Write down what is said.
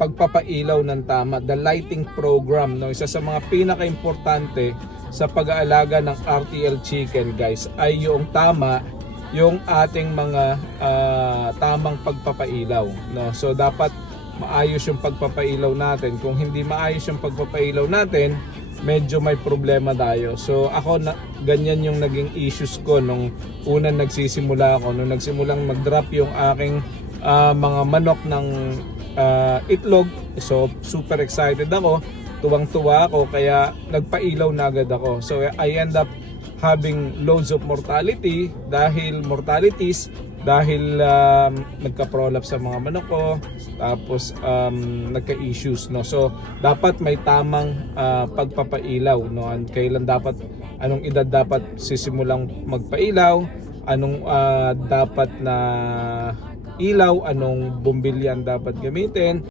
pagpapailaw ng tama, the lighting program, no? Isa sa mga pinaka-importante sa pag-aalaga ng RTL chicken, guys, ay yung ating mga tamang pagpapailaw, no? So dapat maayos yung pagpapailaw natin. Kung hindi maayos yung pagpapailaw natin, medyo may problema tayo. So ako ganyan yung naging issues ko nung unang nagsisimula ako, nung nagsimulang mag-drop yung aking mga manok ng itlog. So super excited ako, tuwang-tuwa ako, kaya nagpailaw na agad ako. So I end up having loads of mortalities dahil nagka-prolapse sa mga manok ko, tapos nagka-issues, no. So dapat may tamang pagpapailaw, no. Anong edad dapat sisimulang magpailaw, anong dapat na ilaw, anong bumbilyan dapat gamitin.